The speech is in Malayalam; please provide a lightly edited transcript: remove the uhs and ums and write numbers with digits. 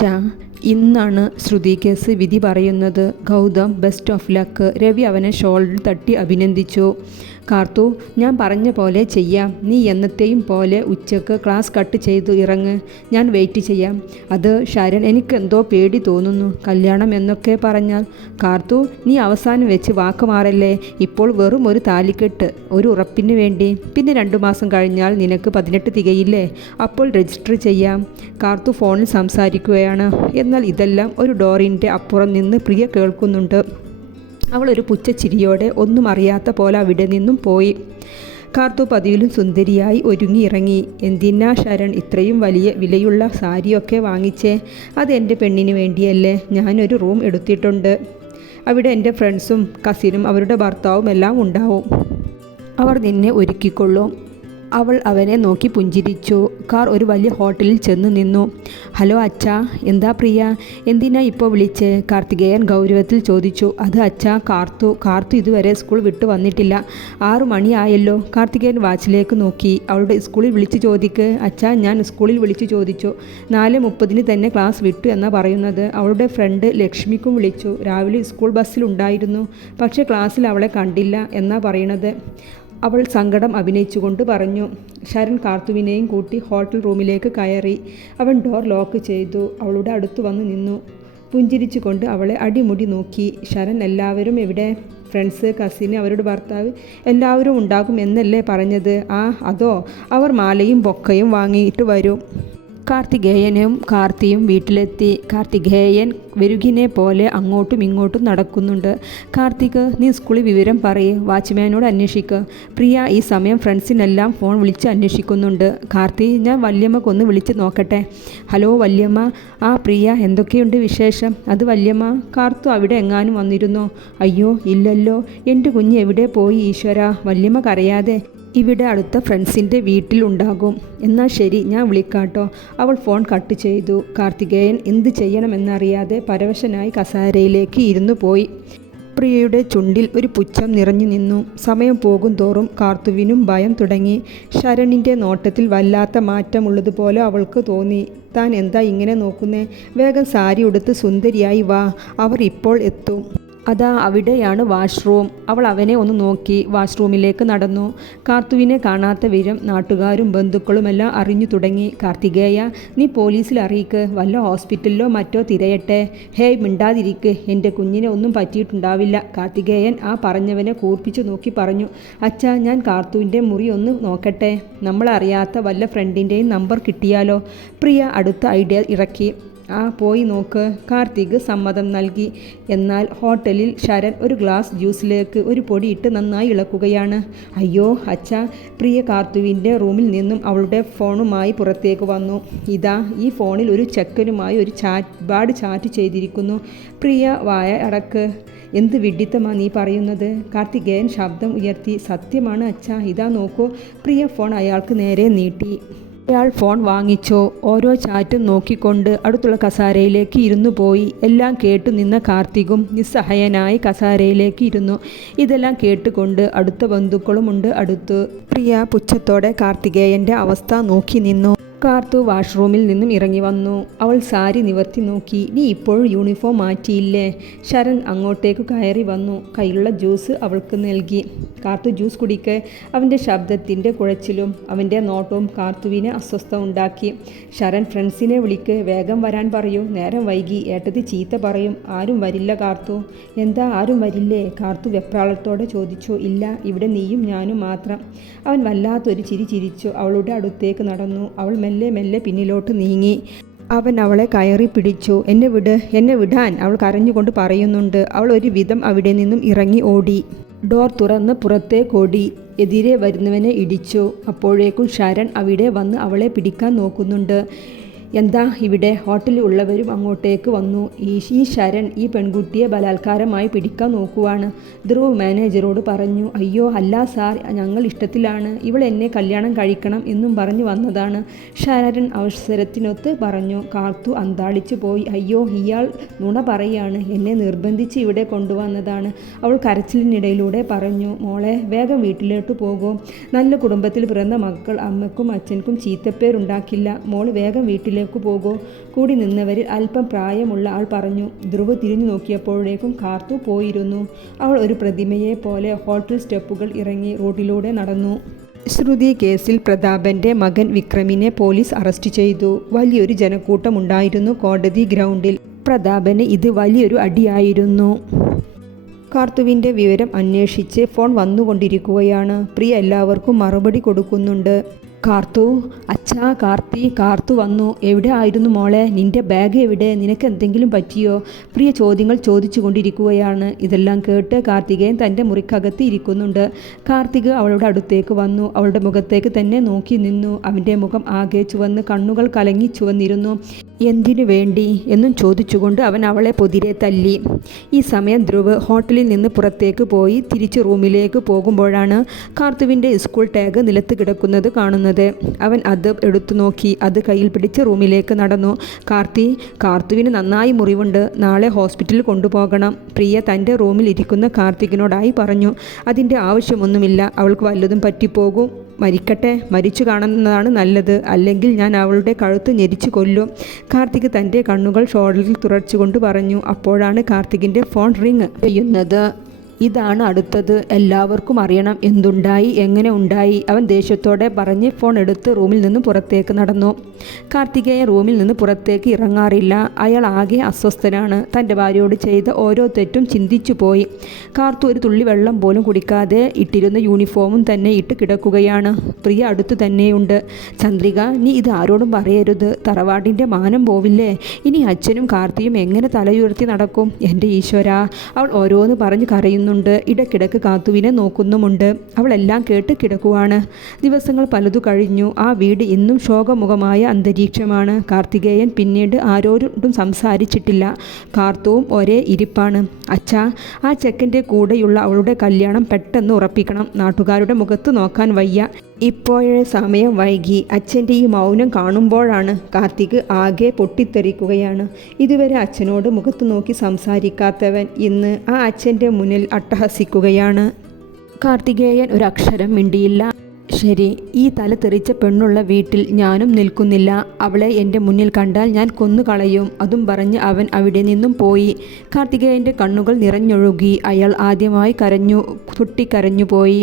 അച്ഛാ, ഇന്നാണ് ശ്രുതി കേസ് വിധി പറയുന്നത്. Gautam best of luck. Ravi അവനെ ഷോൾഡറിൽ തട്ടി അഭിനന്ദിച്ചു. കാർത്തു, ഞാൻ പറഞ്ഞ പോലെ ചെയ്യാം. നീ എന്നത്തെയും പോലെ ഉച്ചക്ക് ക്ലാസ് കട്ട് ചെയ്തു ഇറങ്ങ്. ഞാൻ വെയിറ്റ് ചെയ്യാം. അത് ശരൺ, എനിക്കെന്തോ പേടി തോന്നുന്നു. കല്യാണം എന്നൊക്കെ പറഞ്ഞാൽ. കാർത്തു, നീ അവസാനം വെച്ച് വാക്ക് മാറല്ലേ. ഇപ്പോൾ വെറും ഒരു താലിക്കെട്ട്, ഒരു ഉറപ്പിന് വേണ്ടി. പിന്നെ 2 മാസം കഴിഞ്ഞാൽ നിനക്ക് 18 തികയില്ലേ? അപ്പോൾ രജിസ്റ്റർ ചെയ്യാം. കാർത്തു ഫോണിൽ സംസാരിക്കുകയാണ്. എന്നാൽ ഇതെല്ലാം ഒരു ഡോറിൻ്റെ അപ്പുറം നിന്ന് പ്രിയ കേൾക്കുന്നുണ്ട്. അവളൊരു പുച്ഛച്ചിരിയോടെ ഒന്നും അറിയാത്ത പോലെ അവിടെ നിന്നും പോയി. കാർത്തു പതിവിലും സുന്ദരിയായി ഒരുങ്ങിയിറങ്ങി. എന്തിനാ ശരൺ ഇത്രയും വലിയ വിലയുള്ള സാരിയൊക്കെ വാങ്ങിച്ചേ? അത് എൻ്റെ പെണ്ണിന് വേണ്ടിയല്ലേ. ഞാനൊരു റൂം എടുത്തിട്ടുണ്ട്. അവിടെ എൻ്റെ ഫ്രണ്ട്സും കസിനും അവരുടെ ഭർത്താവും എല്ലാം ഉണ്ടാവും. അവർ നിന്നെ ഒരുക്കിക്കൊള്ളും. അവൾ അവനെ നോക്കി പുഞ്ചിരിച്ചു. കാർ ഒരു വലിയ ഹോട്ടലിൽ ചെന്ന് നിന്നു. ഹലോ അച്ഛാ. എന്താ പ്രിയ, എന്തിനാ ഇപ്പോൾ വിളിച്ചേ? കാർത്തികേയൻ ഗൗരവത്തിൽ ചോദിച്ചു. അത് അച്ഛാ, കാർത്തു ഇതുവരെ സ്കൂൾ വിട്ടു വന്നിട്ടില്ല. 6 മണിയായല്ലോ. കാർത്തികേയൻ വാച്ചിലേക്ക് നോക്കി. അവളുടെ സ്കൂളിൽ വിളിച്ചു ചോദിക്ക്. അച്ഛാ, ഞാൻ സ്കൂളിൽ വിളിച്ചു ചോദിച്ചു. 4:30 തന്നെ ക്ലാസ് വിട്ടു എന്നാ പറയുന്നത്. അവളുടെ ഫ്രണ്ട് ലക്ഷ്മിക്കും വിളിച്ചു. രാവിലെ സ്കൂൾ ബസ്സിലുണ്ടായിരുന്നു. പക്ഷേ ക്ലാസ്സിൽ അവളെ കണ്ടില്ല എന്നാ പറയണത്. അവൾ സങ്കടം അഭിനയിച്ചുകൊണ്ട് പറഞ്ഞു. ശരൺ കാർത്തുവിനെയും കൂട്ടി ഹോട്ടൽ റൂമിലേക്ക് കയറി. അവൻ ഡോർ ലോക്ക് ചെയ്തു. അവളുടെ അടുത്ത് വന്ന് നിന്നു. പുഞ്ചിരിച്ചുകൊണ്ട് അവളെ അടിമുടി നോക്കി. ശരൺ, എല്ലാവരും എവിടെ? ഫ്രണ്ട്സ്, കസിന്, അവരുടെ ഭർത്താവ് എല്ലാവരും ഉണ്ടാകും എന്നല്ലേ പറഞ്ഞത്? അതോ? അവർ മാലയും ബൊക്കയും വാങ്ങിയിട്ട് വരും. കാർത്തികേയനും കാർത്തിയും വീട്ടിലെത്തി. കാർത്തികേയൻ വെരുകിനെ പോലെ അങ്ങോട്ടും ഇങ്ങോട്ടും നടക്കുന്നുണ്ട്. കാർത്തിക്, നീ സ്കൂളിൽ വിവരം പറയ്. വാച്ച്മാനോട് അന്വേഷിക്കുക. പ്രിയ ഈ സമയം ഫ്രണ്ട്സിനെല്ലാം ഫോൺ വിളിച്ച് അന്വേഷിക്കുന്നുണ്ട്. കാർത്തി, ഞാൻ വല്യമ്മക്കൊന്ന് വിളിച്ച് നോക്കട്ടെ. ഹലോ വല്യമ്മ. പ്രിയ, എന്തൊക്കെയുണ്ട് വിശേഷം? അത് വല്യമ്മ. കാർത്തു അവിടെ എങ്ങാനും വന്നിരുന്നോ? അയ്യോ ഇല്ലല്ലോ. എൻ്റെ കുഞ്ഞ് എവിടെ പോയി ഈശ്വര. വല്യമ്മ കരയാതെ. ഇവിടെ അടുത്ത ഫ്രണ്ട്സിൻ്റെ വീട്ടിലുണ്ടാകും. എന്നാൽ ശരി, ഞാൻ വിളിക്കാട്ടോ. അവൾ ഫോൺ കട്ട് ചെയ്തു. കാർത്തികേയൻ എന്ത് ചെയ്യണമെന്നറിയാതെ പരവശനായി കസാരയിലേക്ക് ഇരുന്നു പോയി. പ്രിയയുടെ ചുണ്ടിൽ ഒരു പുച്ഛം നിറഞ്ഞു നിന്നു. സമയം പോകും തോറും കാർത്തുവിനും ഭയം തുടങ്ങി. ശരണിൻ്റെ നോട്ടത്തിൽ വല്ലാത്ത മാറ്റമുള്ളതുപോലെ അവൾക്ക് തോന്നി. താൻ എന്താ ഇങ്ങനെ നോക്കുന്നേ? വേഗം സാരി ഉടുത്ത് സുന്ദരിയായി വാ, അവർ ഇപ്പോൾ എത്തും. അതാ അവിടെയാണ് വാഷ്റൂം. അവൾ അവനെ ഒന്ന് നോക്കി വാഷ്റൂമിലേക്ക് നടന്നു. കാർത്തുവിനെ കാണാത്ത വിവരം നാട്ടുകാരും ബന്ധുക്കളുമെല്ലാം അറിഞ്ഞു തുടങ്ങി. കാർത്തികേയ, നീ പോലീസിൽ അറിയിക്ക്. വല്ല ഹോസ്പിറ്റലിലോ മറ്റോ തിരയട്ടെ. ഹേയ്, മിണ്ടാതിരിക്ക്. എൻ്റെ കുഞ്ഞിനെ ഒന്നും പറ്റിയിട്ടുണ്ടാവില്ല. കാർത്തികേയൻ പറഞ്ഞവനെ കൂർപ്പിച്ചു നോക്കി പറഞ്ഞു. അച്ഛാ, ഞാൻ കാർത്തുവിൻ്റെ മുറി ഒന്ന് നോക്കട്ടെ. നമ്മളറിയാത്ത വല്ല ഫ്രണ്ടിൻ്റെയും നമ്പർ കിട്ടിയാലോ? പ്രിയ അടുത്ത ഐഡിയ ഇറക്കി. പോയി നോക്ക്. കാർത്തിക് സമ്മതം നൽകി. എന്നാൽ ഹോട്ടലിൽ ശരൺ ഒരു ഗ്ലാസ് ജ്യൂസിലേക്ക് ഒരു പൊടിയിട്ട് നന്നായി ഇളക്കുകയാണ്. അയ്യോ അച്ഛാ. പ്രിയ കാർത്തുവിൻ്റെ റൂമിൽ നിന്നും അവളുടെ ഫോണുമായി പുറത്തേക്ക് വന്നു. ഇതാ, ഈ ഫോണിൽ ഒരു ചെക്കനുമായി ഒരു ചാറ്റ് ചെയ്തിരിക്കുന്നു. പ്രിയ വായ അടക്ക്. എന്ത് വിഡ്ഢിത്തമാ നീ പറയുന്നത്? കാർത്തികേയൻ ശബ്ദം ഉയർത്തി. സത്യമാണ് അച്ഛാ, ഇതാ നോക്കൂ. പ്രിയ ഫോൺ അയാൾക്ക് നേരെ നീട്ടി. അയാൾ ഫോൺ വാങ്ങിച്ചോ. ഓരോ ചാറ്റും നോക്കിക്കൊണ്ട് അടുത്തുള്ള കസാരയിലേക്ക് ഇരുന്നു പോയി. എല്ലാം കേട്ടു നിന്ന കാർത്തികും നിസ്സഹായനായി കസാരയിലേക്ക് ഇരുന്നു. ഇതെല്ലാം കേട്ടുകൊണ്ട് അടുത്ത ബന്ധുക്കളുമുണ്ട് അടുത്ത്. പ്രിയ പുച്ഛത്തോടെ കാർത്തികേയൻ്റെ അവസ്ഥ നോക്കി നിന്നു. കാർത്തു വാഷ്റൂമിൽ നിന്നും ഇറങ്ങി വന്നു. അവൾ സാരി നിവർത്തി നോക്കി. നീ ഇപ്പോഴും യൂണിഫോം മാറ്റിയില്ലേ? ശരൺ അങ്ങോട്ടേക്ക് കയറി വന്നു. കയ്യിലുള്ള ജ്യൂസ് അവൾക്ക് നൽകി. കാർത്തു, ജ്യൂസ് കുടിക്ക്. അവൻ്റെ ശബ്ദത്തിൻ്റെ കുഴച്ചിലും അവൻ്റെ നോട്ടവും കാർത്തുവിനെ അസ്വസ്ഥ ഉണ്ടാക്കി. ശരൺ, ഫ്രണ്ട്സിനെ വിളിക്ക്. വേഗം വരാൻ പറയൂ. നേരം വൈകി ഏട്ടത്തി ചീത്ത പറയും. ആരും വരില്ല കാർത്തു. എന്താ, ആരും വരില്ലേ? കാർത്തു വെപ്രാളത്തോടെ ചോദിച്ചു. ഇല്ല, ഇവിടെ നീയും ഞാനും മാത്രം. അവൻ വല്ലാത്തൊരു ചിരി ചിരിച്ചു. അവളുടെ അടുത്തേക്ക് നടന്നു. അവൾ മെല്ലെ പിന്നിലോട്ട് നീങ്ങി. അവൻ അവളെ കയറി പിടിച്ചു. എന്നെ വിടാൻ അവൾ കരഞ്ഞുകൊണ്ട് പറയുന്നുണ്ട്. അവൾ ഒരു വിധം അവിടെ നിന്നും ഇറങ്ങി ഓടി. ഡോർ തുറന്ന് പുറത്തേക്കോടി. എതിരെ വരുന്നവനെ ഇടിച്ചു. അപ്പോഴേക്കും ശരൺ അവിടെ വന്ന് അവളെ പിടിക്കാൻ നോക്കുന്നുണ്ട്. എന്താ ഇവിടെ? ഹോട്ടലിൽ ഉള്ളവരും അങ്ങോട്ടേക്ക് വന്നു. ഈ ശരൺ ഈ പെൺകുട്ടിയെ ബലാത്കാരമായി പിടിക്കാൻ നോക്കുവാണ്. ധ്രുവ് മാനേജരോട് പറഞ്ഞു. അയ്യോ അല്ല സാർ, ഞങ്ങൾ ഇഷ്ടത്തിലാണ്. ഇവൾ എന്നെ കല്യാണം കഴിക്കണം എന്നും പറഞ്ഞു വന്നതാണ്. ശരൺ അവസരത്തിനൊത്ത് പറഞ്ഞു. കാർത്തു അന്താളിച്ചു പോയി. അയ്യോ, ഇയാൾ നുണ പറയാണ്. എന്നെ നിർബന്ധിച്ച് ഇവിടെ കൊണ്ടുവന്നതാണ്. അവൾ കരച്ചിലിനിടയിലൂടെ പറഞ്ഞു. മോളെ, വേഗം വീട്ടിലോട്ട് പോകൂ. നല്ല കുടുംബത്തിൽ പിറന്ന മക്കൾ അമ്മക്കും അച്ഛനും ചീത്തപ്പേരുണ്ടാക്കില്ല. മോൾ വേഗം വീട്ടിൽ റൂമിലേക്ക് പോകൂ. കൂടി നിന്നവരിൽ അല്പം പ്രായമുള്ള ആൾ പറഞ്ഞു. ധ്രുവ് തിരിഞ്ഞു നോക്കിയപ്പോഴേക്കും കാർത്തു പോയിരുന്നു. അവൾ ഒരു പ്രതിമയെ പോലെ ഹോട്ടൽ സ്റ്റെപ്പുകൾ ഇറങ്ങി റോഡിലൂടെ നടന്നു. ശ്രുതി കേസിൽ പ്രതാപൻ്റെ മകൻ വിക്രമിനെ പോലീസ് അറസ്റ്റ് ചെയ്തു. വലിയൊരു ജനക്കൂട്ടമുണ്ടായിരുന്നു കോടതി ഗ്രൗണ്ടിൽ. പ്രതാപന് ഇത് വലിയൊരു അടിയായിരുന്നു. കാർത്തുവിൻ്റെ വിവരം അന്വേഷിച്ച് ഫോൺ വന്നുകൊണ്ടിരിക്കുകയാണ്. പ്രിയ എല്ലാവർക്കും മറുപടി കൊടുക്കുന്നുണ്ട്. കാർത്തു, അച്ഛാ കാർത്തു വന്നു. എവിടെ ആയിരുന്നു മോളെ? നിന്റെ ബാഗ് എവിടെ? നിനക്ക് എന്തെങ്കിലും പറ്റിയോ? പ്രിയ ചോദ്യങ്ങൾ ചോദിച്ചു കൊണ്ടിരിക്കുകയാണ്. ഇതെല്ലാം കേട്ട് കാർത്തികേയൻ തൻ്റെ മുറിക്കകത്ത് ഇരിക്കുന്നുണ്ട്. കാർത്തിക് അവളുടെ അടുത്തേക്ക് വന്നു. അവളുടെ മുഖത്തേക്ക് തന്നെ നോക്കി നിന്നു. അവൻ്റെ മുഖം ആകെ ചുവന്ന് കണ്ണുകൾ കലങ്ങി ചുവന്നിരുന്നു. എന്തിനു വേണ്ടി എന്നും ചോദിച്ചുകൊണ്ട് അവൻ അവളെ പൊതിരെ തല്ലി. ഈ സമയം ധ്രുവ് ഹോട്ടലിൽ നിന്ന് പുറത്തേക്ക് പോയി തിരിച്ച് റൂമിലേക്ക് പോകുമ്പോഴാണ് കാർത്തുവിൻ്റെ സ്കൂൾ ടാഗ് നിലത്ത് കിടക്കുന്നത് കാണുന്നത്. അവൻ അത് എടുത്തു നോക്കി. അത് കയ്യിൽ പിടിച്ച് റൂമിലേക്ക് നടന്നു. കാർത്തുവിന് നന്നായി മുറിവുണ്ട്. നാളെ ഹോസ്പിറ്റലിൽ കൊണ്ടുപോകണം. പ്രിയ തൻ്റെ റൂമിൽ ഇരിക്കുന്ന കാർത്തികിനോടായി പറഞ്ഞു. അതിൻ്റെ ആവശ്യമൊന്നുമില്ല. അവൾക്ക് വല്ലതും പറ്റിപ്പോകും. മരിക്കട്ടെ. മരിച്ചു കാണുന്നതാണ് നല്ലത്. അല്ലെങ്കിൽ ഞാൻ അവളുടെ കഴുത്ത് ഞെരിച്ചു കൊല്ലും. കാർത്തിക് തൻ്റെ കണ്ണുകൾ ഷോൾഡറിൽ തുറച്ചുകൊണ്ട് പറഞ്ഞു. അപ്പോഴാണ് കാർത്തികിൻ്റെ ഫോൺ റിങ് ചെയ്യുന്നത്. ഇതാണ് അടുത്തത്. എല്ലാവർക്കും അറിയണം എന്തുണ്ടായി, എങ്ങനെ ഉണ്ടായി. അവൻ ദേഷ്യത്തോടെ പറഞ്ഞ് ഫോൺ എടുത്ത് റൂമിൽ നിന്ന് പുറത്തേക്ക് നടന്നു. കാർത്തികേയൻ റൂമിൽ നിന്ന് പുറത്തേക്ക് ഇറങ്ങാറില്ല. അയാൾ ആകെ അസ്വസ്ഥനാണ്. തൻ്റെ ഭാര്യയോട് ചെയ്ത ഓരോ തെറ്റും ചിന്തിച്ചു പോയി. കാർത്തു ഒരു തുള്ളി വെള്ളം പോലും കുടിക്കാതെ ഇട്ടിരുന്ന യൂണിഫോമും തന്നെ ഇട്ട് കിടക്കുകയാണ്. പ്രിയ അടുത്തു തന്നെയുണ്ട്. ചന്ദ്രിക, നീ ഇത് ആരോടും പറയരുത്. തറവാടിൻ്റെ മാനം പോവില്ലേ? ഇനി അച്ഛനും കാർത്തിയും എങ്ങനെ തലയുയർത്തി നടക്കും? എൻ്റെ ഈശ്വര. അവൾ ഓരോന്ന് പറഞ്ഞ് കരയുന്നു. ഇടയ്ക്കിടയ്ക്ക് കാത്തുവിനെ നോക്കുന്നുമുണ്ട്. അവളെല്ലാം കേട്ട് കിടക്കുവാണ്. ദിവസങ്ങൾ പലതു കഴിഞ്ഞു. ആ വീട് ഇന്നും ശോകമുഖമായ അന്തരീക്ഷമാണ്. കാർത്തികേയൻ പിന്നീട് ആരോടും സംസാരിച്ചിട്ടില്ല. കാർത്തുവും ഒരേ ഇരിപ്പാണ്. അച്ഛാ, ആ ചെക്കൻ്റെ കൂടെയുള്ള അവളുടെ കല്യാണം പെട്ടെന്ന് ഉറപ്പിക്കണം. നാട്ടുകാരുടെ മുഖത്ത് നോക്കാൻ വയ്യ. ഇപ്പോഴേ സമയം വൈകി. അച്ഛൻ്റെ ഈ മൗനം കാണുമ്പോഴാണ് കാർത്തിക് ആകെ പൊട്ടിത്തെറിക്കുകയാണ്. ഇതുവരെ അച്ഛനോട് മുഖത്ത് നോക്കി സംസാരിക്കാത്തവൻ ഇന്ന് ആ അച്ഛൻ്റെ മുന്നിൽ അട്ടഹസിക്കുകയാണ്. കാർത്തികേയൻ ഒരക്ഷരം മിണ്ടിയില്ല. ശരി, ഈ തല തെറിച്ച പെണ്ണുള്ള വീട്ടിൽ ഞാനും നിൽക്കുന്നില്ല. അവളെ എൻ്റെ മുന്നിൽ കണ്ടാൽ ഞാൻ കൊന്നുകളയും. അതും പറഞ്ഞ് അവൻ അവിടെ നിന്നും പോയി. കാർത്തികേയൻ്റെ കണ്ണുകൾ നിറഞ്ഞൊഴുകി. അയാൾ ആദ്യമായി പൊട്ടിക്കരഞ്ഞുപോയി.